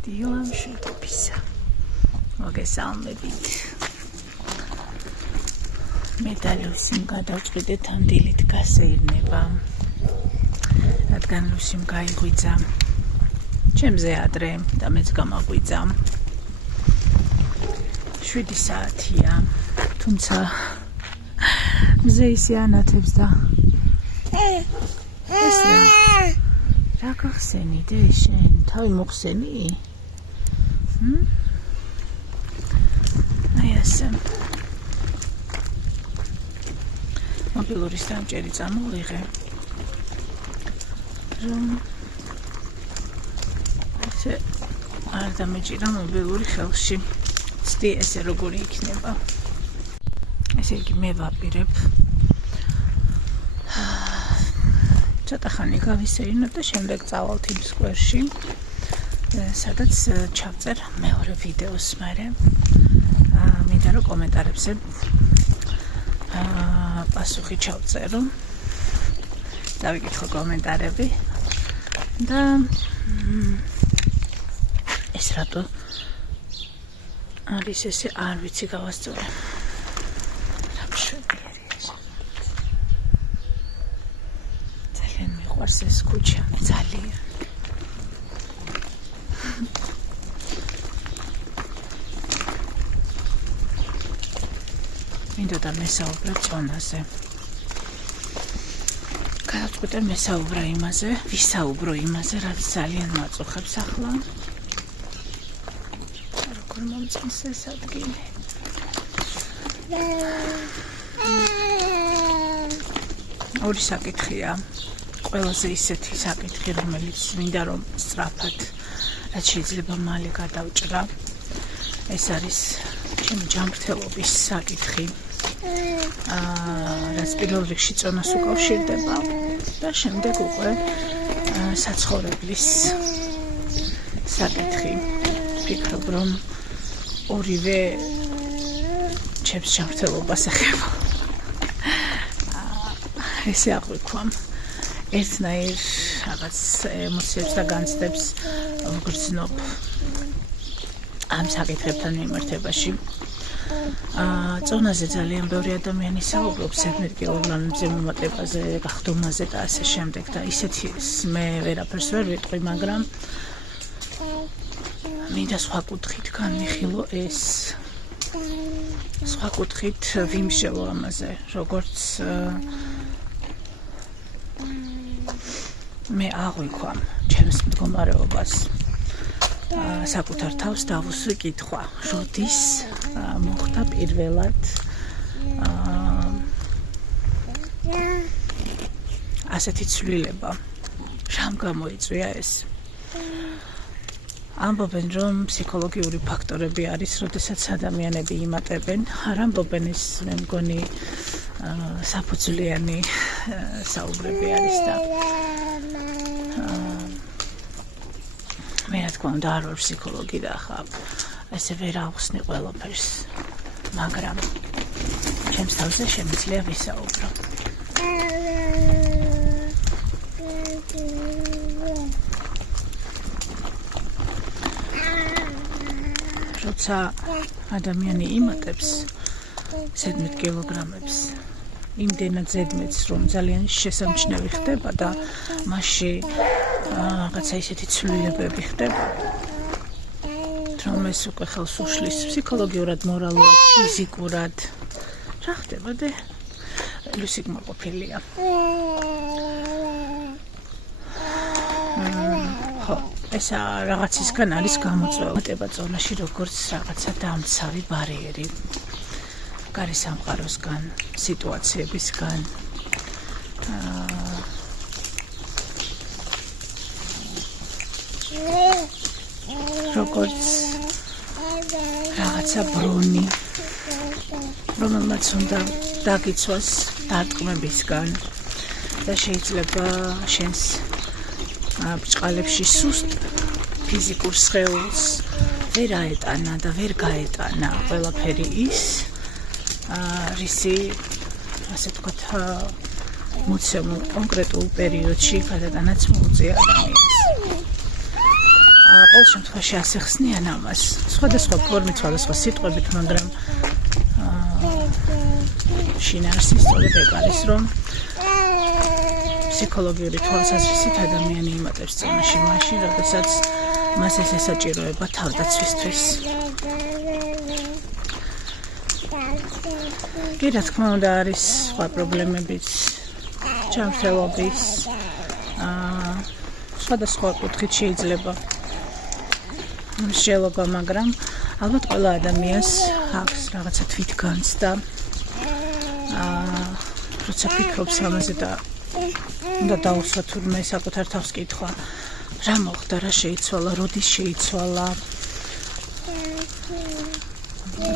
დილამ შეტოფისა. მოგესალმებით. მე და ლუსიმ გადავწყვიტეთ ამ დილით გასეირნება. რადგან ლუსიმ გაიღვიძა ჩემზე ადრე და მეც გამაღვიძა. 7 საათია. თუმცა მზე ისე ანათებს და ეს რა გახსენი დე შენ თავი მოხსენი? აი ასე მობილურის დამჭერი წამოვიღე რომ ესე არ დამეჭირა მობილური ხელში ცდი ესე როგორი იქნება ესე იგი მე ვაპირებ ცოტა ხანი გავისეირნებ და შემდეგ წავალთ იმ სკვერში სადაც ჩავწერ მეორე ვიდეოს მერე მინდა რომ კომენტარებზე პასუხი ჩავწერო დავიკითხო კომენტარები და ეს რატო არის ესე არ ვიცი გავასწორე რა მშვენიერი ძალიან მიყვარს ეს ქუჩა ძალიან მინდოდა მესაუბრა წონაზე. გადავწყვიტე მესაუბრა იმაზე, ვისაუბრო იმაზე, რაც ძალიან მაწუხებს ახლა. როგორ მომწონს ეს ადგილი. ორი საკითხია. ყველაზე ისეთი საკითხი, რომელიც მინდა რომ სწრაფად, რაც შეიძლება მალე გადავჭრა. ეს არის ჩემი ჯანმრთელობის საკითხი. რაც პირველ რიგში წონას უკავშირდება და შემდეგ უკვე საცხოვრებლის საკითხი. ვფიქრობ, რომ ორივე ჩემს ჯანმრთელობას ეხება. ესე აღვიქვამ. ერთნაირ რაღაც ემოციებს და განცდებს ვგრძნობ ამ საკითხებთან მიმართებაში. წონაზე ძალიან ბევრი ადამიანი საუბრობს 11 კილოგრამებზე მომატებაზე, გახდომაზე და ასე შემდეგ და ისეთი მე ვერაფერს ვერ ვიტყვი, მაგრამ მინდა სხვა კუთხით განვიხილო ეს. სხვა კუთხით ვიმსჯელო ამაზე, როგორც მე აღვიქვამ ჩემს მდგომარეობას. საკუთარ თავს დავუსვი კითხვა, როდის მოხდა პირველად ასეთი ცვლილება, რამ გამოიწვია ეს. ამბობენ, რომ ფსიქოლოგიური ფაქტორები არის, როდესაც ადამიანები იმატებენ, არ ამბობენ ეს მე მგონი საფუძვლიანი საუბრები არის და მე რა თქმა უნდა არ ვარ ფსიქოლოგი და ხა ესე ვერ ავხსნი ყველაფერს, მაგრამ ჩემს თავზე შემიძლია ვისაუბრო. როცა ადამიანი იმატებს 17 კილოგრამებს, იმდენად ზედმეტს, რომ ძალიან შესამჩნევი ხდება და მასში რაღაცა ისეთი ცვლილებები ხდება, რომ ეს უკვე ხელს უშლის ფსიქოლოგიურად, მორალურად, ფიზიკურად. რა ხდება და ლუსი გმოყოფილია. ხო, ეს რაღაცისგან არის გამოწვევა. მატება წონაში როგორც რაღაცა დამცავი ბარიერი. გარე სამყაროსგან, სიტუაციებისგან. როგორც რაღაცა ბრუნი, რომელმაც უნდა დაგიცვას დარტყმებისგან და შეიძლება შენს ბრჭყალებში სუსტ ფიზიკურ სხეულს ვერ აეტანა და ვერ გაეტანა ყველაფერი ის, რისი ასე ვთქვათ მოცემულ კონკრეტულ პერიოდში გადატანაც მოუწია ადამიანს. ყოველ შემთხვევაში ასე ხსნიან ამას. სხვადასხვა ფორმით, სხვადასხვა სიტყვებით, მაგრამ შინაარსი სწორედ ეგ არის, რომ ფსიქოლოგიური თვალსაზრისით ადამიანი იმატებს წონაში მაშინ, როდესაც მას ეს ესაჭიროება თავდაცვისთვის. კი, რა თქმა უნდა, არის სხვა პრობლემებიც, ჯანმრთელობის, სხვადასხვა კუთხით შეიძლება მსჯელობა, მაგრამ ალბათ ყველა ადამიანს აქვს რაღაცა თვითგანცდა, როცა ფიქრობს ამაზე და უნდა დაუსვა თურმე საკუთარ თავს კითხვა, რა მოხდა, რა შეიცვალა, როდის შეიცვალა,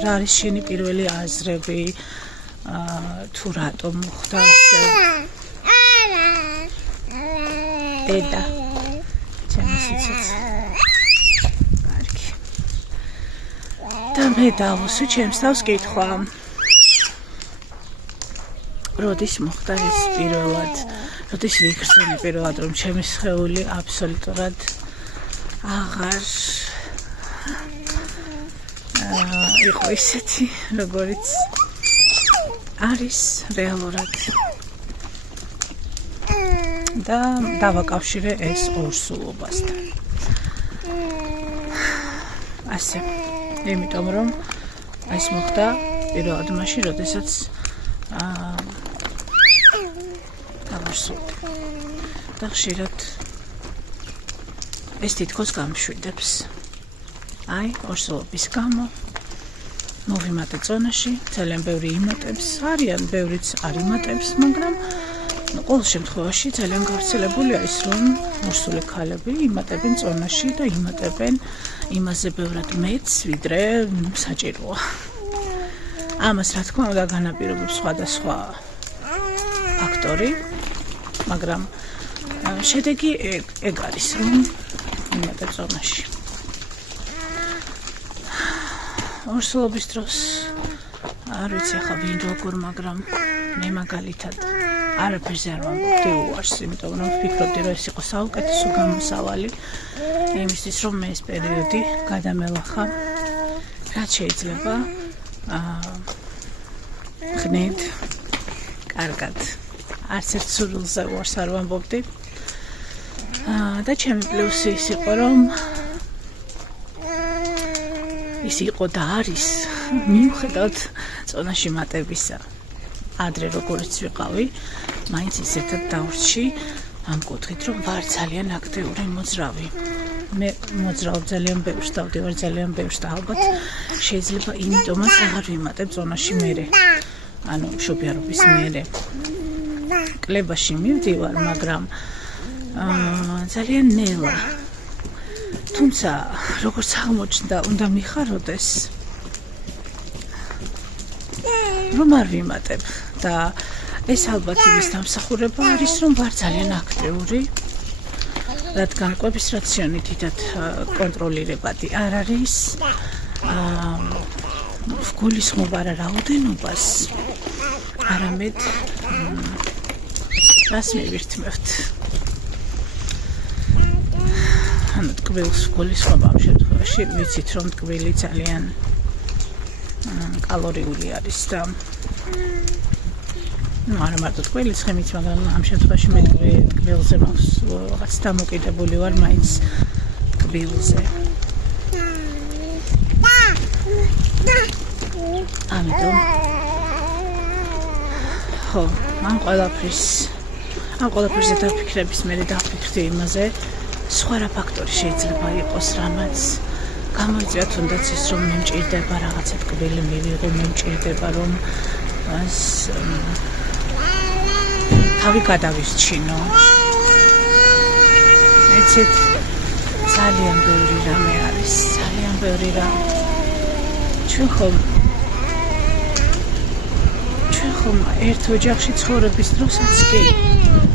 რა არის შენი პირველი აზრები, თუ რატომ მოხდა ასე. დედა, ჩემი სიცოცხლე. კარგი. და მე დავუსვი ჩემს თავს კითხვა. როდის მოხდა ეს პირველად, როდის ვიგრძნი პირველად, რომ ჩემი სხეული აბსოლუტურად აღარ იყო ისეთი, როგორიც არის რეალურად. და დავაკავშირე ეს ორსულობასთან. ასე, იმიტომ რომ ეს მოხდა პირველად მაშინ, როდესაც დავარსულდი. და ხშირად ეს თითქოს გამშვიდებს. აი, ორსულობის გამო მოვიმატე წონაში, ძალიან ბევრი იმატებს, არიან ბევრიც არ იმატებს, მაგრამ ყოველ შემთხვევაში ძალიან გავრცელებულია ის, რომ ორსული ქალები იმატებენ წონაში და იმატებენ იმაზე ბევრად მეც, ვიდრე საჭიროა. ამას რა თქმა უნდა განაპირობებს სხვადასხვა ფაქტორი, მაგრამ შედეგი ეგ არის, რომ იმატებ წონაში. ორსულობის დროს არ ვიცი ახლა ვინ როგორ, მაგრამ მე მაგალითად არაფერზე არ ვამბობდი უარს, იმიტომ რომ ვფიქრობდი, რომ ეს იყო საუკეთესო გამოსავალი იმისთვის, რომ მე ეს პერიოდი გადამელახა, რაც შეიძლება ხნით, კარგად. არც ერთ სურვილზე უარს არ ვამბობდი. და ჩემი პლუსი ის იყო, რომ ის იყო და არის მიუხედავად წონაში მატებისა. ადრე როგორც ვიყავი, მაინც ისეთად დავრჩი ამ კუთხით, რომ ვარ ძალიან აქტიური მოძრავი. მე მოძრავ ძალიან ბევრს, დავდივარ ძალიან ბევრს და ალბათ შეიძლება იმიტომაც აღარ ვიმატებ წონაში მერე. ანუ მშობიარობის მერე. კლებაში მივდივარ, მაგრამ ძალიან ნელა. თუმცა, როგორც აღმოჩნდა, უნდა მიხაროდეს, რომ არ ვიმატებ და ეს ალბათ იმის დამსახურება არის, რომ ვარ ძალიან აქტიური, რადგან კვების რაციონი დიდად კონტროლირებადი არ არის, ვგულისხმობ არა რაოდენობას, არამედ რას მივირთმევთ. ანუ ტკბილს ვგულისხმობ ამ შემთხვევაში, ვიცით რომ ტკბილი ძალიან კალორიული არის და არა მარტო ტკბილი ცხიმით, მაგრამ ამ შემთხვევაში მე ტკბილზე მაქვს რაღაც დამოკიდებული ვარ მაინც ტკბილზე. ამიტომ ამ ყველაფერზე დაფიქრების მერე დავფიქრდი იმაზე, სხვა რა ფაქტორი შეიძლება იყოს, რამაც გამოიწვია თუნდაც ის, რომ მე მჭირდება რაღაცა ტკბილი მივიღო, მე მჭირდება რომ თავი გადავისჩინო. ეცეთ ძალიან ბევრი რამე არის, ძალიან ბევრი რამე. ჩვენ ხომ ერთ ოჯახში ცხოვრების დროსაც კი,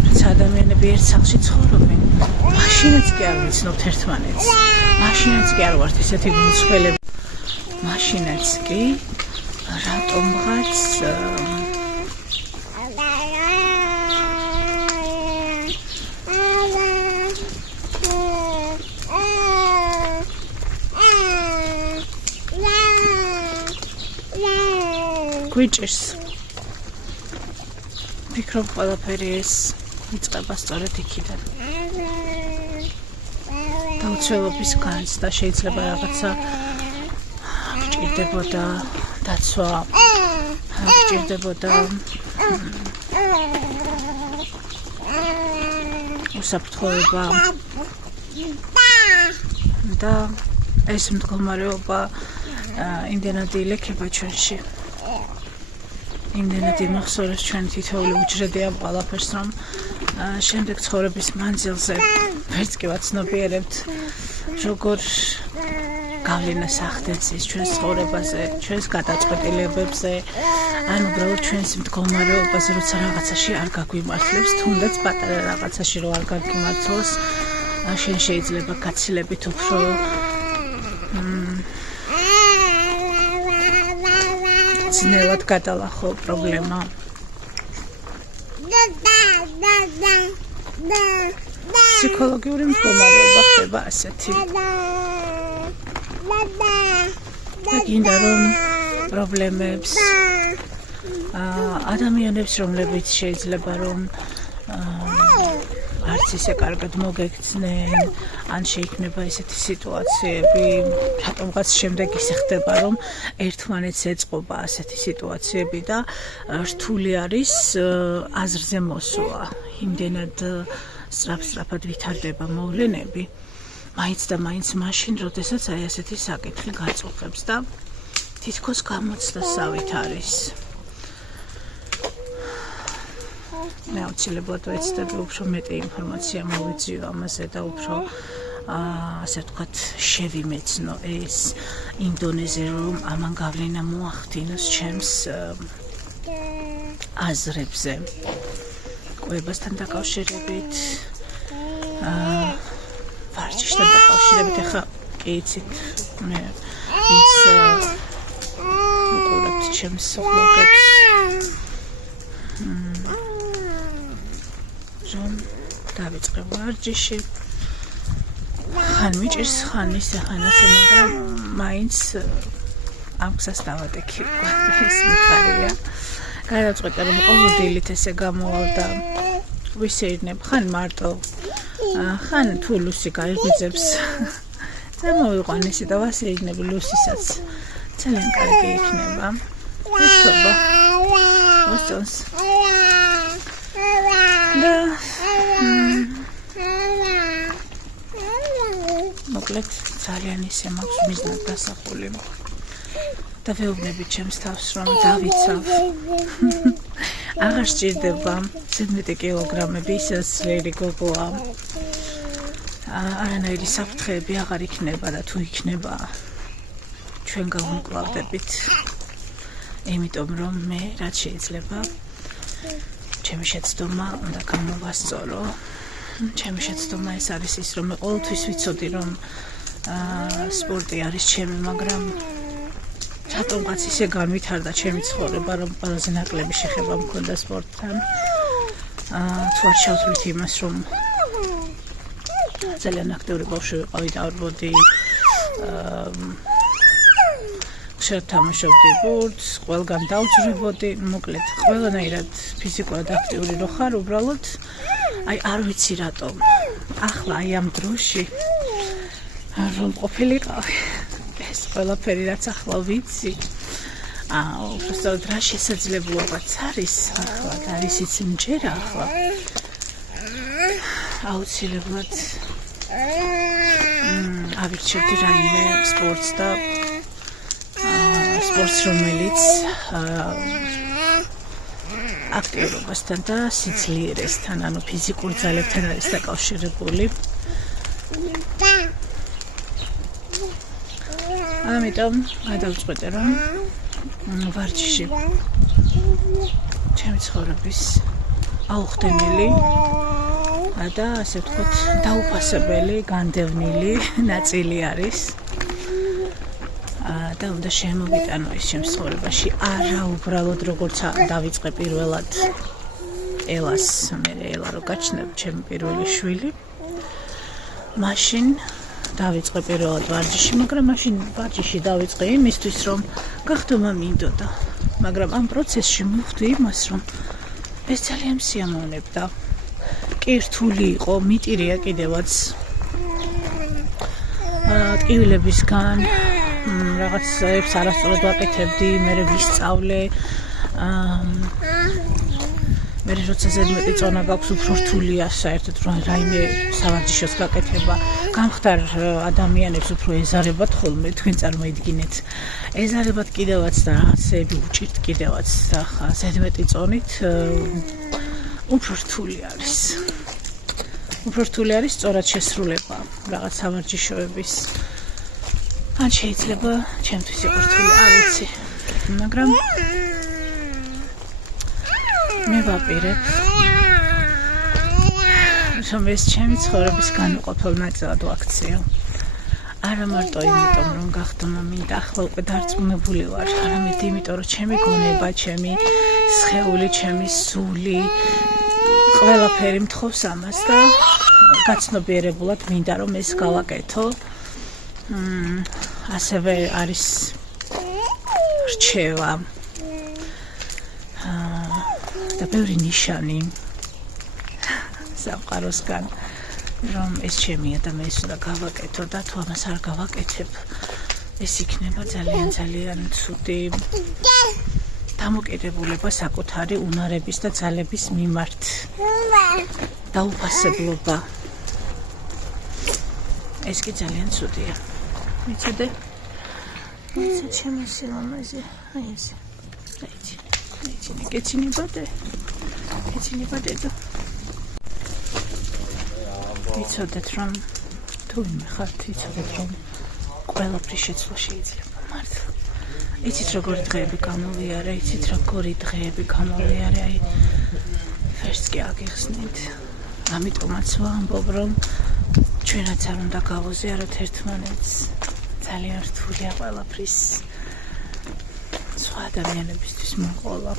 როცა ადამიანები ერთ სახლში ცხოვრობენ, მაშინაც კი არ ვიცნობთ ერთმანეთს, მაშინაც კი არ ვართ ისეთი გულწრფელები, მაშინაც კი რატომღაც გვიჭირს. ვფიქრობ ყველაფერი ეს იწყება სწორედ იქიდან. დაუცველობის განცდა შეიძლება რაღაცა გჭირდებოდა დაცვა, გჭირდებოდა უსაფრთხოება და ეს მდგომარეობა იმდენად ილექება ჩვენში. იმდენად იმახსოვრებს ჩვენ თითოეული უჯრედი ამ ყველაფერს, რომ შემდეგ ცხოვრების მანძილზე ვერც კი ვაცნობიერებთ, როგორ გავლენას ახდენს ის ჩვენს ცხოვრებაზე, ჩვენს გადაწყვეტილებებზე, ან უბრალოდ ჩვენს მდგომარეობაზე, როცა რაღაცაში არ გაგვიმართლებს, თუნდაც პატარა რაღაცაში რო არ გაგიმართლოს, შენ შეიძლება გაცილებით უფრო ძნელად გადალახო პრობლემა. ფსიქოლოგიური მდგომარეობა ხდება ასეთი. და გინდა რომ პრობლემებს ადამიანებს, რომლებიც შეიძლება რომ არც ისე კარგად მოგექცნენ, ან შეიქმნება ესეთი სიტუაციები, რატომღაც შემდეგ ისე ხდება, რომ ერთმანეთს ეწყობა ასეთი სიტუაციები და რთული არის აზრზე მოსვლა. იმდენად სწრაფად ვითარდება მოვლენები, მაინც და მაინც მაშინ, როდესაც აი ასეთი საკითხი გაწუხებს და თითქოს გამოცდასავით არის. მე აუცილებლად ვეცდები უფრო მეტი ინფორმაცია მოვიძიო ამაზე და უფრო ასე ვთქვათ შევიმეცნო ეს იმ დონეზე, რომ ამან გავლენა მოახდინოს ჩემს აზრებზე. კვებასთან დაკავშირებით, ვარჯიშთან დაკავშირებით, ახლა კი იცით, მე ის უყურებთ ჩემს ვლოგებს. რომ დავიწყე ვარჯიში. ხან მიჭირს, ხან ისე, ხან ასე, მაგრამ მაინც ამ გზას დავატექი. ეს მიხარია. გადავწყვეტე, რომ ყოველდღიურად ესე გამოვალ და ვისეირნებ, ხან მარტო, ხან თუ ლუსი გაიღვიძებს. წამოვიყვან ისი და ვასეირნები ლუსისაც. ძალიან კარგი იქნება. ეხება. მოსწონს. და მოკლედ ძალიან ისე მაქვს მიზნად დასახული და ვეუბნები ჩემს თავს, რომ დავიცავ. აღარ სჭირდება 17 კილოგრამები, ისაც ძლიერი გოგოა. არანაირი საფრთხეები აღარ იქნება და თუ იქნება, ჩვენ გავუმკლავდებით. იმიტომ რომ მე რაც შეიძლება ჩემი შეცდომა უნდა გამოვასწორო. ჩემი შეცდომა ეს არის ის, რომ მე ყოველთვის ვიცოდი, რომ სპორტი არის ჩემი, მაგრამ რატომღაც ისე განვითარდა ჩემი ცხოვრება, რომ ყველაზე ნაკლები შეხება მქონდა სპორტთან. თუ არ შევთვლით იმას, რომ ძალიან აქტიური ბავშვი ვიყავი და ვარბოდი, ხშირად თამაშობდი ბურთს, ყველგან დავძვრებოდი, მოკლედ ყველანაირად ფიზიკურად აქტიური რო ხარ, უბრალოდ აი არ ვიცი რატომ. ახლა აი ამ დროში რომ ყოფილიყავი, ეს ყველაფერი რაც ახლა ვიცი, უბრალოდ რა შესაძლებლობაც არის ახლა, არის იც მჯერა ახლა. აუცილებლად ავირჩევდი რაიმე სპორტს და სპორტს, რომელიც აქტიურობასთან და სიძლიერესთან, ანუ ფიზიკურ ძალებთან არის დაკავშირებული. ამიტომ გადავწყვეტე, რომ ვარჯიში ჩემი ცხოვრების აუხდენელი და ასე ვთქვათ დაუფასებელი, განდევნილი ნაწილი არის. და უნდა შემოვიტანო ის ჩემს ცხოვრებაში. არა უბრალოდ როგორც დავიწყე პირველად ელას, მე ელა რო გაჩნდა ჩემი პირველი შვილი. მაშინ დავიწყე პირველად ვარჯიში, მაგრამ მაშინ ვარჯიში დავიწყე იმისთვის, რომ გახდომა მინდოდა. მაგრამ ამ პროცესში მივხვდი იმას, რომ ეს ძალიან სიამოვნებდა. კი რთული იყო, მიტირია კიდევაც ტკივილებისგან, რაღაცებს არასწორად ვაკეთებდი, მე ვისწავლე, მე როცა ზედმეტი წონა გაქვს, უფრო რთულია საერთოდ რომ რაიმე სავარჯიშოს გაკეთება. გამხდარ ადამიანებს უფრო ეზარებათ ხოლმე, თქვენ წარმოიდგინეთ. ეზარებათ კიდევაც და რაღაცები უჭირთ კიდევაც და ზედმეტი წონით უფრო რთული არის. უფრო რთული არის სწორად შესრულება რაღაც სავარჯიშოების. ან შეიძლება ჩემთვის იყო რთული, არ ვიცი. მაგრამ მე ვაპირებ რომ ეს ჩემი ცხოვრების განუყოფელ ნაწილად ვაქციო. არა მარტო იმიტომ რომ გახდომა მინდა, ახლა უკვე დარწმუნებული ვარ, არამედ იმიტომ რომ ჩემი გონება, ჩემი სხეული, ჩემი სული ყველაფერი მთხოვს ამას და გაცნობიერებულად მინდა რომ ეს გავაკეთო. ასევე არის რჩევა და ბევრი ნიშანი სამყაროსგან, რომ ეს ჩემია და მე ეს უნდა გავაკეთო და თუ ამას არ გავაკეთებ, ეს იქნება ძალიან ცუდი დამოკიდებულება საკუთარი უნარების და ძალების მიმართ. დაუფასებლობა. ეს კი ძალიან ცუდია. მიცოდე? მიცე ჩემი სილამაზე. აი ესე. კეცინებადე და იცოდეთ რომ თუ ვინმე ხართ, იცოდეთ რომ ყველაფრის შეცვლა შეიძლება მართლა. იცით როგორი დღეები გამოვიარე, იცით როგორი დღეები გამოვიარე, აი ვერც კი აგიხსნით. ამიტომაც ვამბობ რომ ჩვენაც არ უნდა გავუზიაროთ ერთმანეთს. ძალიან რთულია ყველაფრის სხვა ადამიანებისთვის მოყოლა.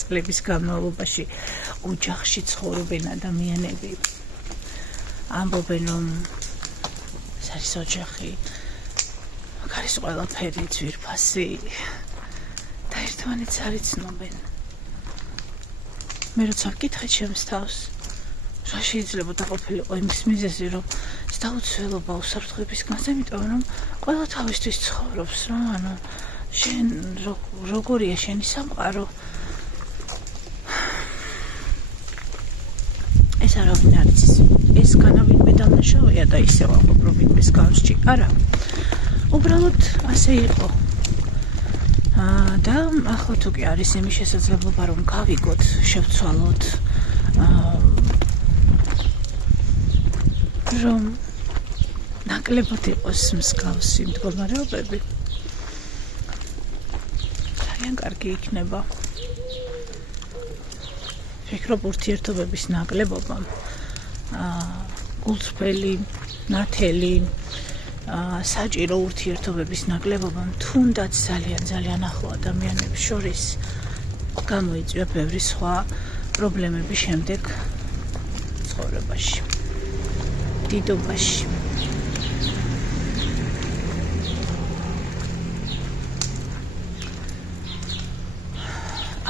წლების განმავლობაში ოჯახში ცხოვრობენ ადამიანები. ამბობენ რომ ეს არის ოჯახი, აქ არის ყველაფერი, ძვირფასი და ერთმანეთს არ იცნობენ. მე როცა ვკითხე ჩემს თავს, რა შეიძლება დაყოფილიყო იმის მიზეზი, რომ ეს დაუცველობა უსაფრთხოების განს, იმიტომ რომ ყველა თავისთვის ცხოვრობს, რომ ანუ შენ როგორია შენი სამყარო. ეს არავინ არ იცის. ეს განავინმე დამნაშავეა და ისე ვამბობ, რომ ვინმეს განსჭი. არა. უბრალოდ ასე იყო. და ახლა თუ კი არის იმის შესაძლებლობა, რომ გავიგოთ, შევცვალოთ, რომ ნაკლებად იყოს მსგავსი მდგომარეობები, ძალიან კარგი იქნება. ფიქრობ ურთიერთობების ნაკლებობა, გულწრფელი, ნათელი, საჭირო ურთიერთობების ნაკლებობა თუნდაც ძალიან ახლო ადამიანებს შორის გამოიწვია ბევრი სხვა პრობლემების შემდეგ ცხოვრებაში, დიდობაში.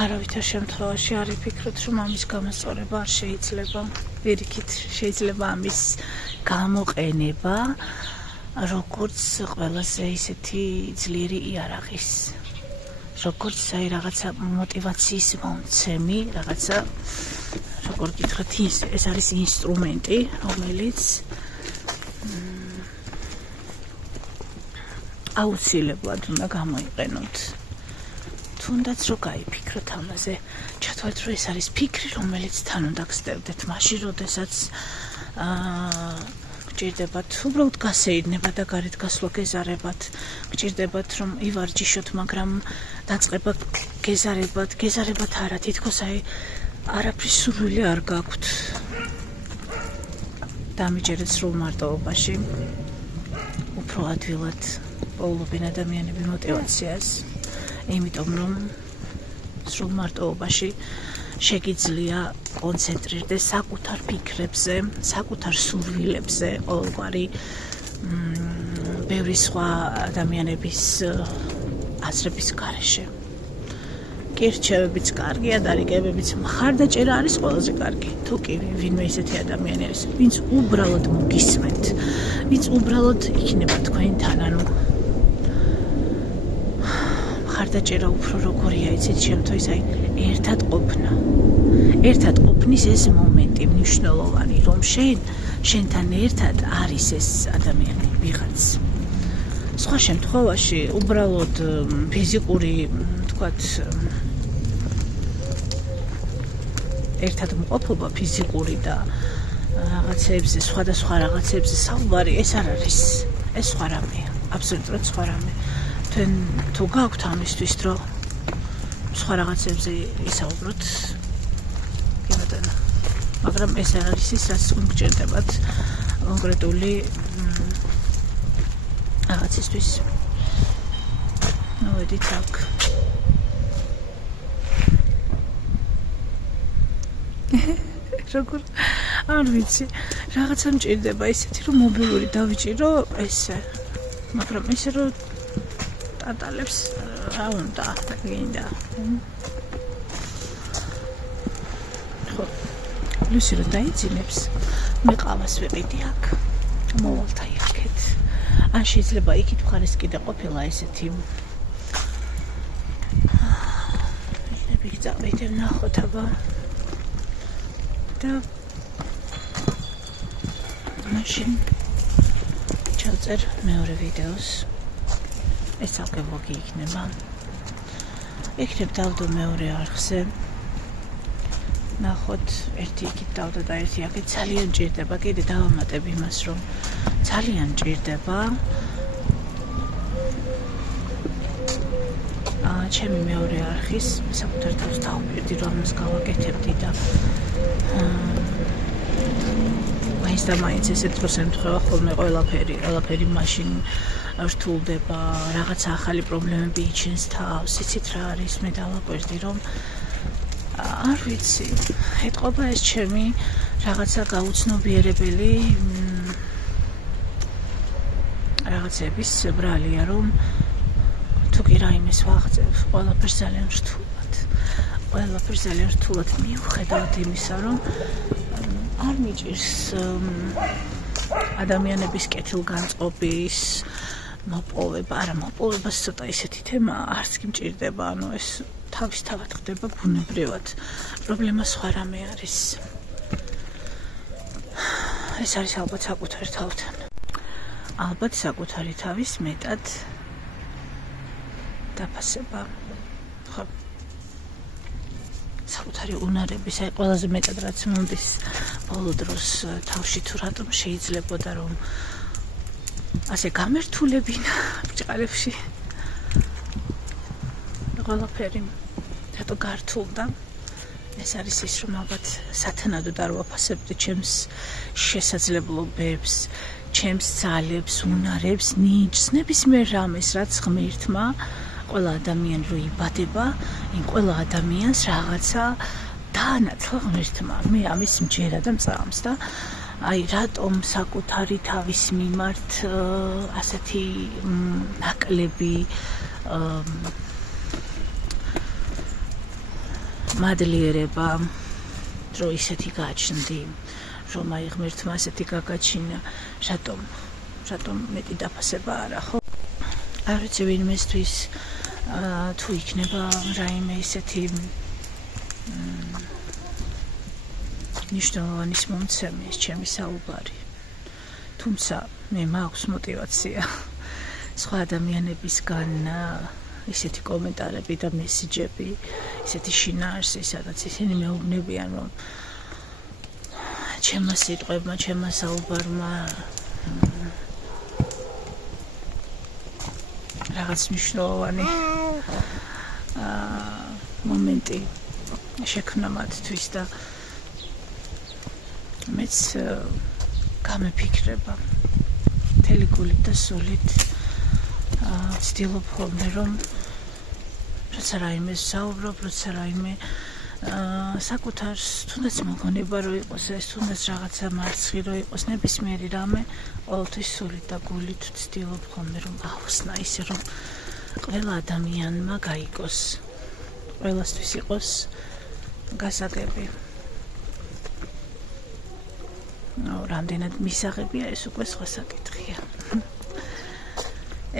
არავითარ შემთხვევაში არ ვფიქრობ, რომ ამის გამოსწორება არ შეიძლება. პირიქით, შეიძლება ამის გამოყენება როგორც ყველაზე ისეთი ძლიერი იარაღის. როგორც აი რაღაცა мотиваციის მომცემი, რაღაცა როგორ გითხრათ, ეს არის ინსტრუმენტი, რომელიც აუცილებლად უნდა გამოიყენოთ. თუნდაც რო გაიფიქროთ ამაზე, ჩათვალეთ, რომ ეს არის ფიქრი, რომელიც თან უნდა გსდევდეთ მაშინ, როდესაც გჭირდებათ უბრალოდ გასეირნება და გარეთ გასვლა გეზარებათ. გჭირდებათ რომ ივარჯიშოთ, მაგრამ დაწყება გეზარებათ არა, თითქოს აი არაფრის სურვილი არ გაქვთ. დამიჯერეთ სრულ მარტოობაში. უფრო ადვილად პოულობენ ადამიანები мотиваციას. იმიტომ რომ სრულ მარტოობაში შეგიძლია კონცენტრირდეს საკუთარ ფიქრებზე, საკუთარ სურვილებზე, ყოველგვარი ბევრი სხვა ადამიანების აზრების გარეშე. კირჩევებიც კარგია, დარიგებებიც, მხარდაჭერა არის ყველაზე კარგი. თუ კი ვინმე ისეთი ადამიანი არის, ვინც უბრალოდ მოგისმენთ, ვინც უბრალოდ იქნება თქვენთან, ანუ მხარდაჭერა უფრო როგორია, იცით, შემთხვევით, აი, ერთად ყოფნა. ერთად ყოფნის ეს მომენტი მნიშვნელოვანი, რომ შენთან ერთად არის ეს ადამიანი ვიღაც. სხვა შემთხვევაში უბრალოდ ფიზიკური, თქვათ, ერთად მყოფობა ფიზიკური და რაღაცეებზე, სხვადასხვა რაღაცეებზე საუბარი, ეს არ არის. ეს სხვა რამეა, აბსოლუტურად სხვა რამე. თქვენ თუ გაქვთ ამისთვის დრო, სხვა რაღაცებზე ისაუბროთ, მაგრამ ეს არ არის ის, რაც გჭირდებათ კონკრეტული რაღაცისთვის. მოვედით აქ. როგორ არ ვიცი, რაღაცა მჭირდება ისეთი, რომ მობილური დავიჭირო ესე. მაგრამ ესე რომ ტატალებს რა უნდა, და გინდა. ლუსი რომ დაიძინებს, მე ყავას ვიყიდი აქ. მოვალთაი აქეთ. ან შეიძლება იქით მხარეს კიდე ყოფილა ესეთი ვიღწავით ნახოთ აბა და მაშინ ჩავწერ მეორე ვიდეოს. ეს ცალკე ვლოგი იქნება. იქნებ დავდო მეორე არხზე. ნახოთ, ერთი იქით დავდო და ერთი აქეთ. ძალიან ჭირდება, კიდე დავამატებ იმას, რომ ძალიან ჭირდება ჩემი მეორე არხის საკუთარ თავს დავუპირდი, რომ ამას გავაკეთებდი და მაინც და მაინც ესეთ დროს ემთხვევა ხოლმე ყველაფერი მაშინ რთულდება, რაღაცა ახალი პრობლემები იჩენს თავს, იცით რა არის, მე დავაკვირდი, რომ არ ვიცი, ეთყობა ეს ჩემი რაღაცა გაუცნობიერებელი რაღაცების ბრალია, რომ თუ კი რაიმეს ვაღწევ, ყველაფერს ძალიან რთულად მიუხედავად იმისა, რომ არ მიჭირს ადამიანების კეთილგანწყობის მოპოვება, არა მოპოვებას ცოტა ისეთი თემა არც კი მჭირდება, ანუ ეს თავისთავად ხდება ბუნებრივად. პრობლემა სხვა რამე არის. ეს არის ალბათ საკუთარი თავთან. ალბათ საკუთარი თავის მეტად დაფასება. ხო. საკუთარი უნარების, აი ყველაზე მეტად რაც მომდის ბოლო დროს თავში თუ რატომ შეიძლებოდა რომ ასე გამერთულებინა ბჭყალებში. ყველაფერი რატო გართულდა? ეს არის ის, რომ ალბათ სათანადოდ არ ვაფასებდი ჩემს შესაძლებლობებს, ჩემს ძალებს, უნარებს, ნიჭს, ნებისმიერ რამეს, რაც ღმერთმა ყველა ადამიანი რო იბადება, იმ ყველა ადამიანს რაღაცა დაანაცვლა ღმერთმა. მე ამის მჯერა და მწამს და აი რატომ საკუთარი თავის მიმართ ასეთი ნაკლები მადლიერება რო ისეთი გაჩნდი, რომ აი ღმერთმა ასეთი გაგაჩინა, რატომ მეტი დაფასება არა, ხო? არ ვიცი ვინმესთვის თუ იქნება რაიმე ისეთი ნიშნულოვანის მომცემი ეს ჩემი საუბარი. თუმცა მე მაქვს мотивация სხვა ადამიანებისგან ისეთი კომენტარები და მესიჯები, ისეთი შინაარსი, სადაც ისინი მეუბნებიან, რომ ჩემმა სიტყვებმა, ჩემმა საუბარმა რაღაც მნიშვნელოვანი მომენტი შექმნა მათთვის და მეც გამეფიქრება მთელი გულით და სულით ვცდილობ ხოლმე რომ როცა რაიმე საუბრობ, როცა რაიმე საკუთარს თუნდაც მოგონება რო იყოს ეს, თუნდაც რაღაცა მარცხი რო იყოს, ნებისმიერი რამე ყოველთვის სულით და გულით ვცდილობ ხოლმე რომ ავხსნა ისე რომ ყველა ადამიანმა გაიგოს, ყველასთვის იყოს გასაგები. რამდენად მისაღებია ეს უკვე სხვა საკითხია.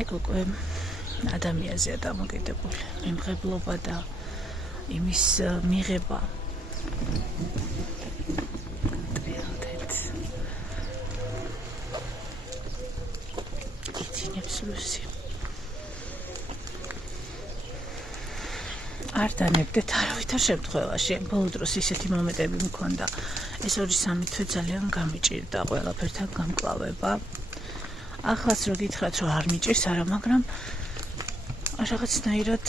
ეგ უკვე ადამიანზეა დამოკიდებული, მიმღებლობა და იმის მიღება. იცინებს ლუსი. არ დანებდეთ არავითარ შემთხვევაში. ბოლო დროს ისეთი მომენტები მქონდა. ეს 2-3 თვე ძალიან გამიჭირდა ყველაფერთან გამკლავება. ახლაც რო გითხრათ, რომ არ მიჭირს არა, მაგრამ რაღაცნაირად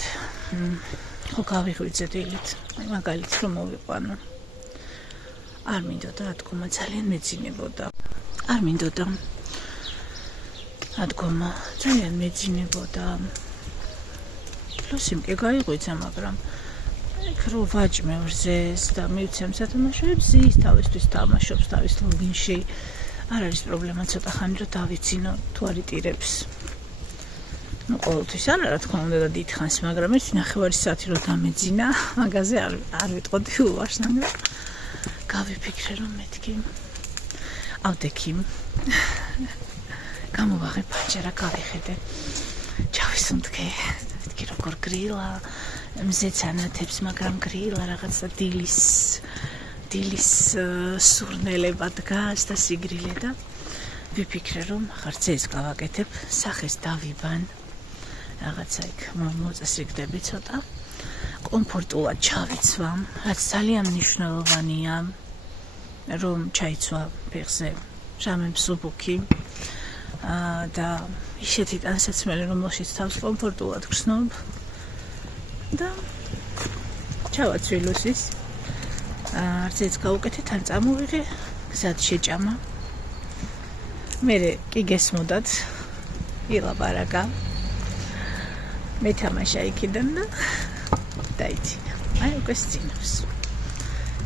ხო გავიღვიძე დილით. მაგალითად რომ მოვიყვანო. არ მინდოდა ადგომა, ძალიან მეძინებოდა. არ მინდოდა ადგომა, ძალიან მეძინებოდა. ლუსიმ კი გაიღვიძა, მაგრამ იქ რო ვაჭმე ვრზეს და მივცემ სათამაშოებს, ის თავისთვის თამაშობს თავის ლოგინში. არ არის პრობლემა, ცოტა ხანი რომ დავიცინო, თუ არ იტირებს. ყოველთვის არა, რა თქმა უნდა და დიდ ხანს, მაგრამ ერთი ნახევარი საათი რო დამეძინა, მაგაზე არ ვიტყოდი უვარს, მაგრამ გავიფიქრე, რომ მეთქი ავდექი გამოვაღე პანჯერა, გავიხედე, ჩავისუნთქე, მეთქი როგორ გრილა, მზეც ანათებს, მაგრამ გრილა რაღაცა დილის სურნელება დგას და სიგრილე და ვიფიქრე, რომ ახარ ძეს გავაკეთებ, სახეს დავიბან, რაღაცა იქ მოწესრიგდები ცოტა, კომფორტულად ჩავიცვა, რაც ძალიან მნიშვნელოვანია, რომ ჩაიცვა ფეხზე ჟამე მსუბუქი და ისეთი ტანსაცმელი, რომელშიც თავს კომფორტულად გრძნობ და ჩავაცვი ლუსის. არც ეს გავუკეთე, თან წამოვიღე, გზად შეჭამა. მერე კი გესმოდათ ილაპარაკა. მეთამაშა იქიდან და დაიცინა. აი უკვე სცინავს.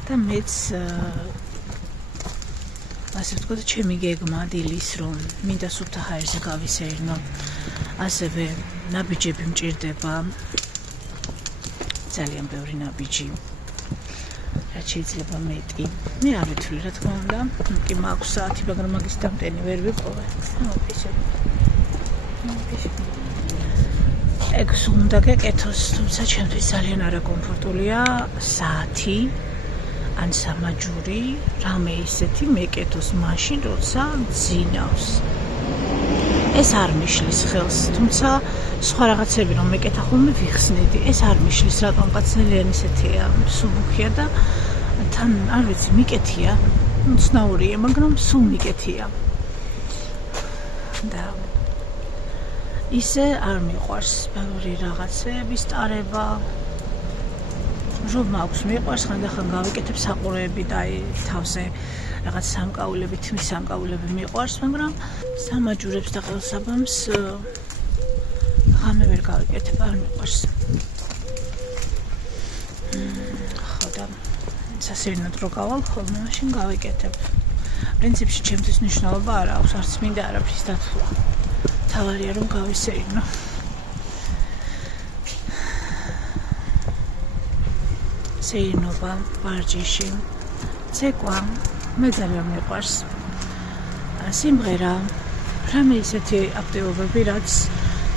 და მეც ასე ვთქვათ, ჩემი გეგმა დილის რომ მინდა სუფთა ჰაერზე გავისეირნო. ასევე ნაბიჯები მჭირდება. ძალიან ბევრი ნაბიჯი. რაც შეიძლება მეტი. მე არ ვთვლი, რა თქმა უნდა. კი მაქვს საათი, მაგრამ მაგის დამტენი ვერ ვიყოვე. ეგ უნდა გეკეთოს, თუმცა ჩემთვის ძალიან არაკომფორტულია საათი ან სამაჯური, რამე ისეთი მეკეთოს მაშინ, როცა ძინავს. ეს არ მიშლის ხელს, თუმცა სხვა რაღაცები რომ მეკეთა ხოლმე ვიხსნიდი. ეს არ მიშლის, რატომღაც ძალიან ისეთია, მსუბუქია და თან არ ვიცი, მიკეთია, უცნაურია, მაგრამ სულ მიკეთია. და ისე არ მიყვარს ბევრი რაღაცების ტარება. რომ მაქვს მიყვარს, ხანდახან გავიკეთებ საყურეები და აი თავზე რაღაც სამკაულები, თმის სამკაულები მიყვარს, მაგრამ სამაჯურებს და ხელსაბამს ღამე ვერ გავიკეთებ, არ მიყვარს. ხო და სასეირნოდ რო გავალ, ხოლმე მაშინ გავიკეთებ. პრინციპში ჩემთვის მნიშვნელობა არ აქვს, არც მინდა არაფრის დათვლა. თავარია რომ გავისეირნო. სეირნობა ვარჯიში, ცეკვა, მე ძალიან მიყვარს. სიმღერა, რამე ისეთი აქტივობები, რაც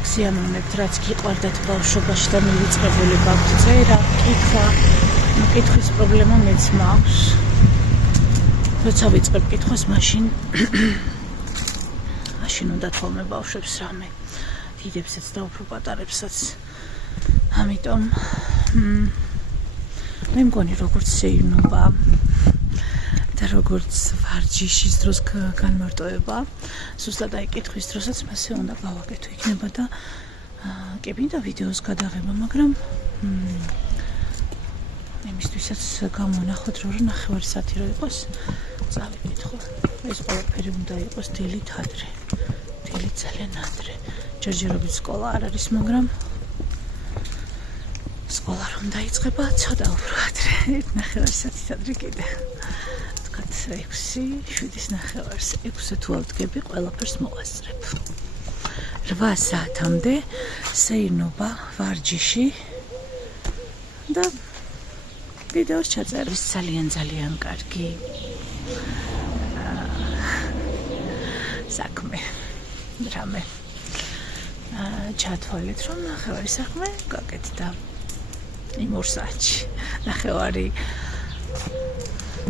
გსიამოვნებთ, რაც გიყვარდათ ბავშვობაში და მივიწყებული გაქვთ წერა, კითხვა. კითხვის პრობლემა მეც მაქვს. როცა ვიწყებ კითხვას, მაშინ უნდა თხოვმე ბავშვებს რამე, დიდებსაც და უფრო პატარებსაც. ამიტომ მე მგონი როგორც სეირნობა და როგორც ვარჯიშის დროს განმარტოება, ზუსტად აი კითხვის დროსაც მასე უნდა გავაკეთო იქნება და კი მინდა ვიდეოს გადაღება, მაგრამ იმისთვისაც გამონახოთ, რომ ნახევარი საათი რო იყოს, წავიკითხო. ეს ყველაფერი უნდა იყოს დილით ადრე. დილით ძალიან ადრე. ჯერჯერობით სკოლა არ არის, მაგრამ სკოლა რომ დაიწყება, ცოტა უფრო ადრე. ნახევარი საათით ადრე კიდე. თქვათ 6:09 თუ ავდგები, ყველაფერს მოვასწრებ. 8 საათამდე სეირნობა ვარჯიში და ვიდეოს ჩაწერის ძალიან კარგი საქმე რამე ჩათვალეთ რომ ნახევარი საქმე გაკეთდა იმ 2 საათში ნახევარი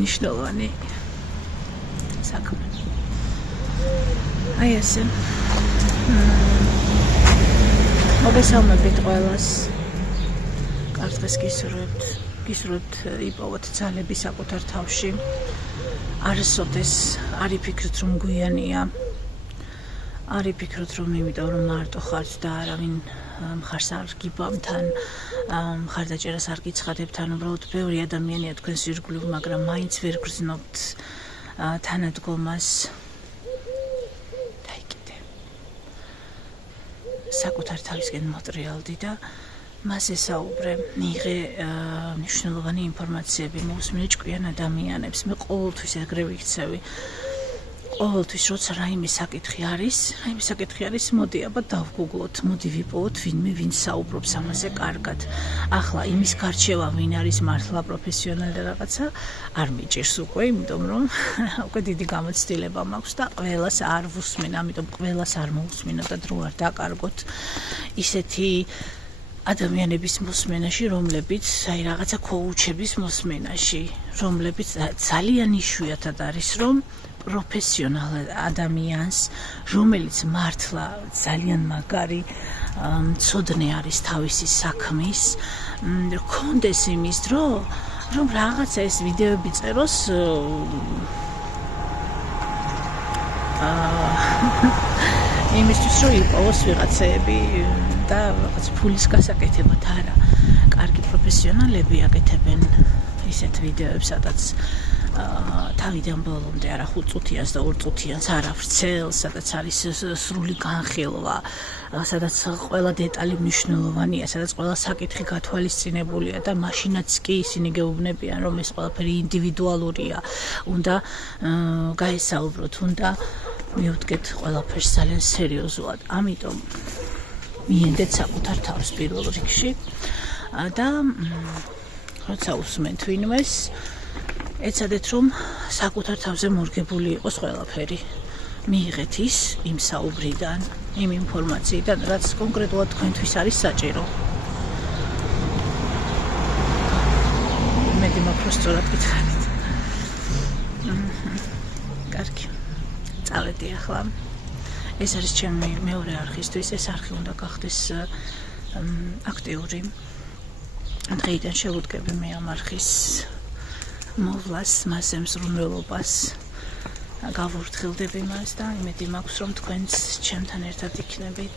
ნიშნულოვანი საქმე აი ესე მოგესალმებით ყველას კარგ დღეს გისურვებთ იპოვოთ ძალები საკუთარ თავში არასოდეს არ იფიქროთ რომ გვიანია არ იფიქროთ რომ იმიტომ რომ მარტო ხართ და არავინ მხარს არ გიბამთან მხარდაჭერას არ გიცხადებთან უბრალოდ ბევრი ადამიანია თქვენს ირგვლივ მაგრამ მაინც ვერ გრძნობთ თანადგომას საკუთარ თავისკენ მოტრიალდი და მას ესაუბრე მიიღე მნიშვნელოვანი ინფორმაციები მოусმინე ჭკვიან ადამიანებს მე ყოველთვის ეგრე ვიქცევი ყოველთვის როცა რაიმე საკითხი არის მოდი აბა დავგუგლოთ მოდი ვიპოვოთ ვინმე ვინ საუბრობს ამაზე კარგად ახლა იმის გარჩევა ვინ არის მართლა პროფესიონალი და რაღაცა არ მიჭირს უკვე იმიტომ რომ უკვე დიდი გამოცდილება მაქვს და ყველას არ ვუსმენ ამიტომ ყველას არ მოусმინო და დრო არ დაკარგოთ ისეთი ადამიანების მოსმენაში რომლებიც აი რაღაცა ქოუჩების მოსმენაში რომლებიც ძალიან იშვიათად არის რომ პროფესიონალ ადამიანს რომელიც მართლა ძალიან მაგარი მცოდნე არის თავისი საქმის კონდეს იმის დრო რომ რაღაცა ეს ვიდეოები წეროს იმისთვის რომ იპოვოს ვიღაცები და რაღაც ფულის გასაკეთებად არა კარგი პროფესიონალები აკეთებენ ისეთ ვიდეოებს სადაც თავიდან ბოლომდე არა 5 წუთიანს და 2 წუთიანს არა ვრცელს სადაც არის სრული განხილვა სადაც ყველა დეტალი მნიშვნელოვანია სადაც ყველა საკითხი გათვალისწინებულია და მაშინაც კი ისინი გეუბნებიან რომ ეს ყველაფერი ინდივიდუალურია უნდა გაესაუბროთ უნდა მივდგეთ ყველაფერს ძალიან სერიოზულად ამიტომ მიენდეთ საკუთარ თავს პირველ რიგში და როცა უსმენთ ვინმეს ეცადეთ რომ საკუთარ თავზე მორგებული იყოს ყველაფერი მიიღეთ ის იმ საუბრიდან იმ ინფორმაციიდან რაც კონკრეტულად თქვენთვის არის საჭირო იმედი მაქვს რომ სწორად გითხარით კარგი წავედი ახლა ეს არის ჩემი მეორე არხისთვის ეს არხი უნდა გახდეს აქტიური დღეიდან შევუდგები მე ამ არხის მოვლას მასზე მსურველობას გავურთხილდები მას და იმედი მაქვს რომ თქვენც ჩემთან ერთად იქნებით